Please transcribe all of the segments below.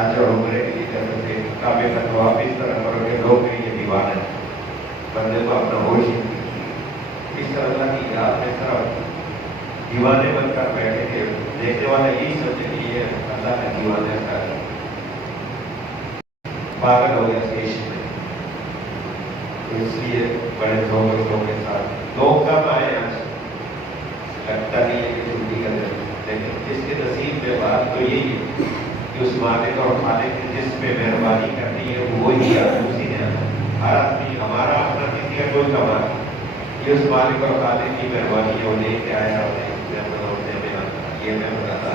आज और उम्र की तरफ से काफी फतवा इस तरह करोगे लोग ये दीवाना है, बंदे को अपना होश ही नहीं। इस तरह की याद में तरफ दीवाने बनकर बैठे थे, देखने वाला यही सोचे कि ये अल्लाह का दीवाना का पागल हो गया स्टेशन में। तो इसलिए बड़े दोस्तों के साथ लोग कब आए आज लगता नहीं है कि छुट्टी कर दे, लेकिन जिसके नसीब में बात तो यही है कि उस मालिक और खालिक ने जिस पे मेहरबानी करनी है वो ही उसी ने हर आदमी हमारा अपना किसी का कोई कमाल, ये उस मालिक और खालिक की मेहरबानी है। वो लेके आया ये मैं बताता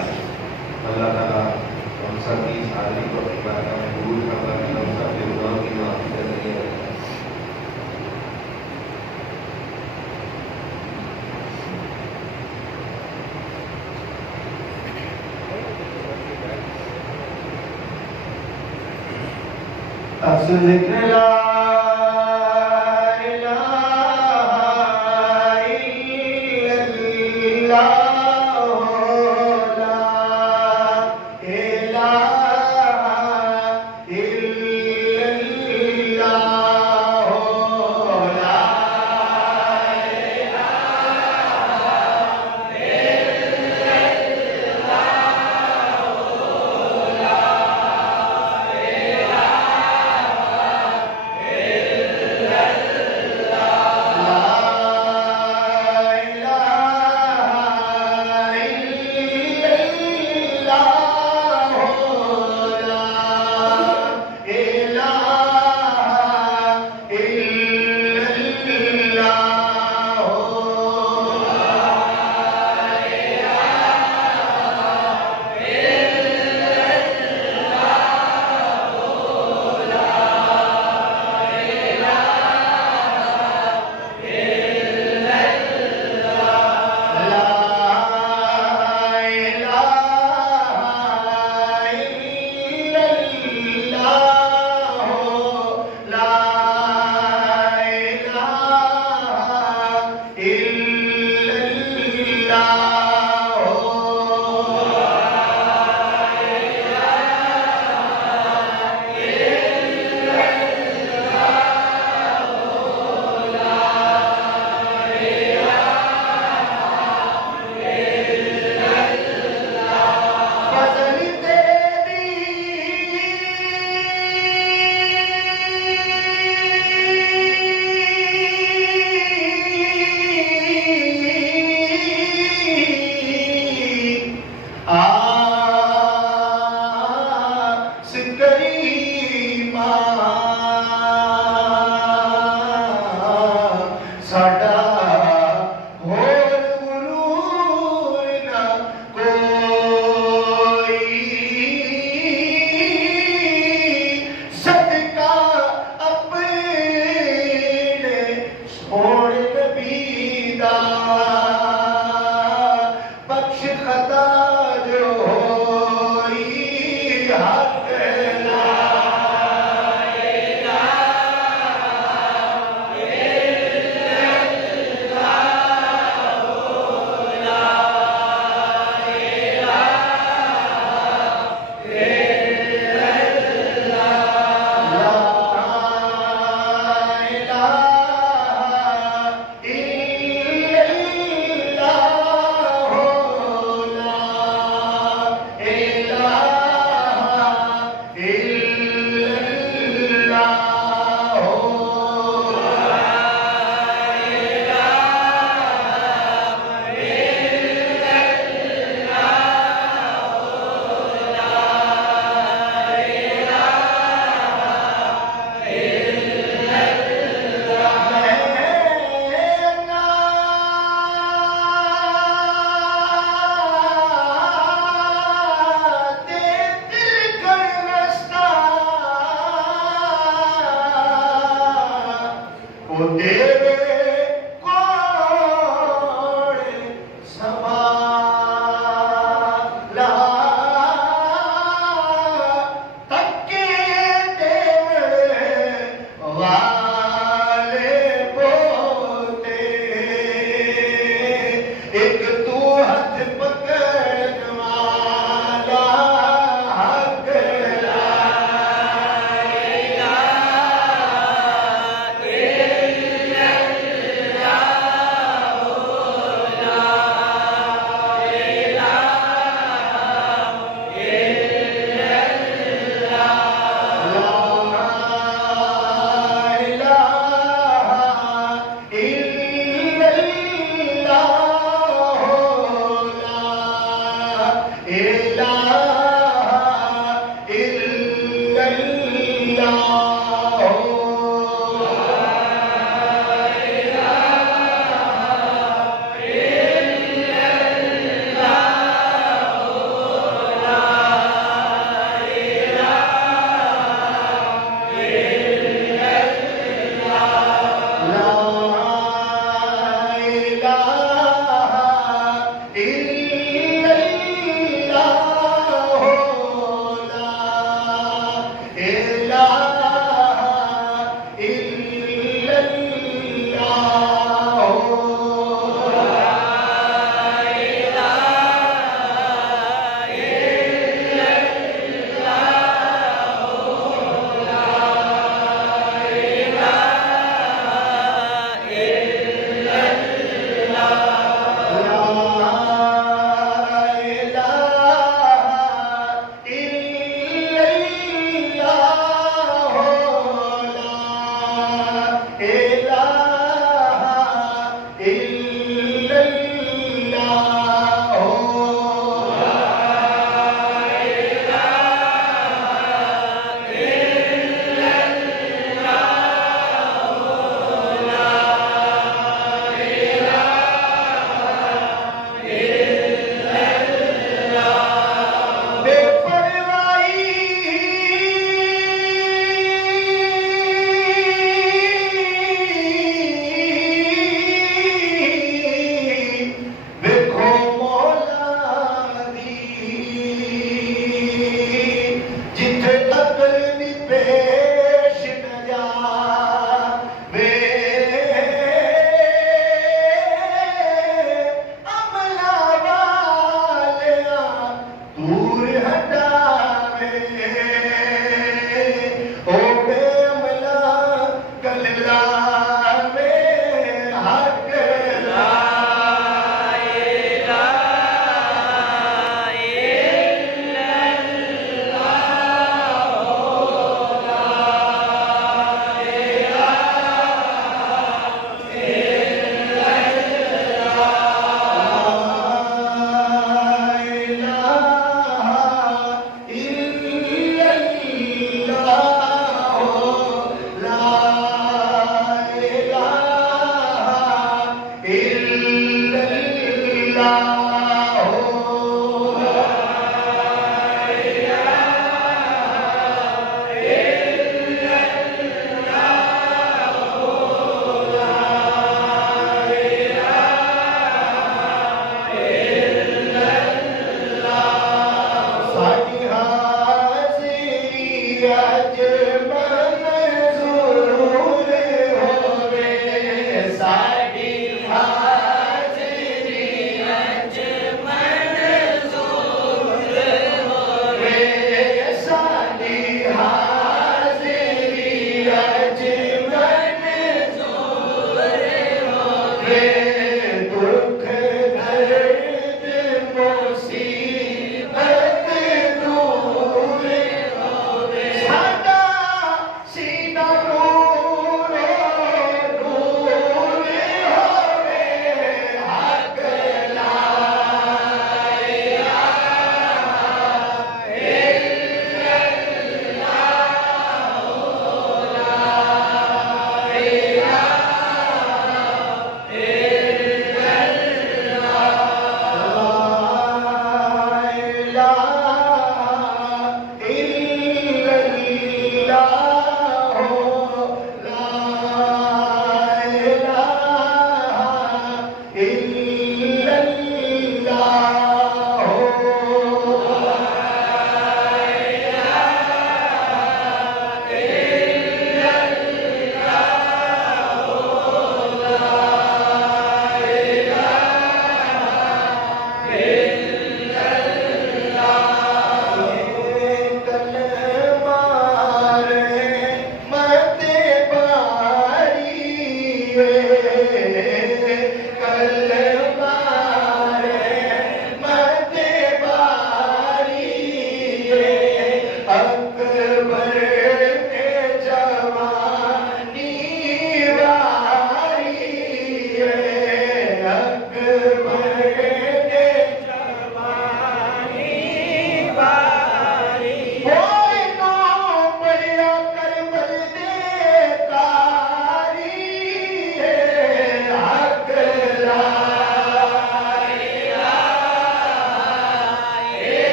अल्लाह ताला हम सब की हाजिरी को अपनी बात में कबूल करता है, हम सब के गुनाहों की माफी के जरिए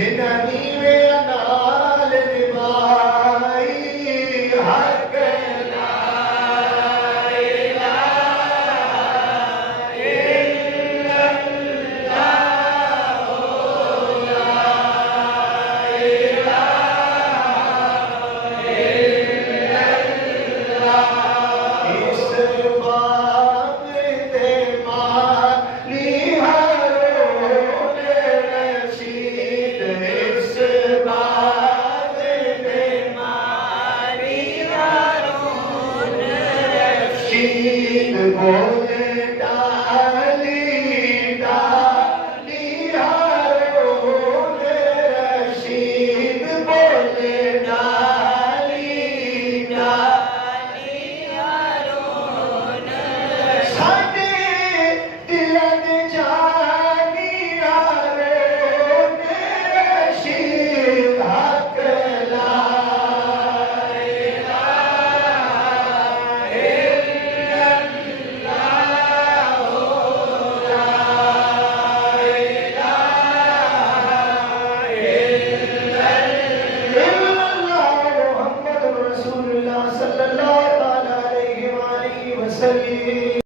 जिननी में नाल निभाई हक ला इलाहा इल्लल्लाह ला इलाहा इल्लल्लाह इस बात दे माली हरों रशीद इस बात दे माली हरों रशीद बोले डाली डाली हरों रशीद बोले डाली डाली साडे दिलां दे जानी हरों रशीद हक ला इलाहा इल्लल्लाह ला इलाहा इल्लल्लाह मुहम्मद रसूलुल्लाह सल्लल्लाहु अलैहि वसल्लम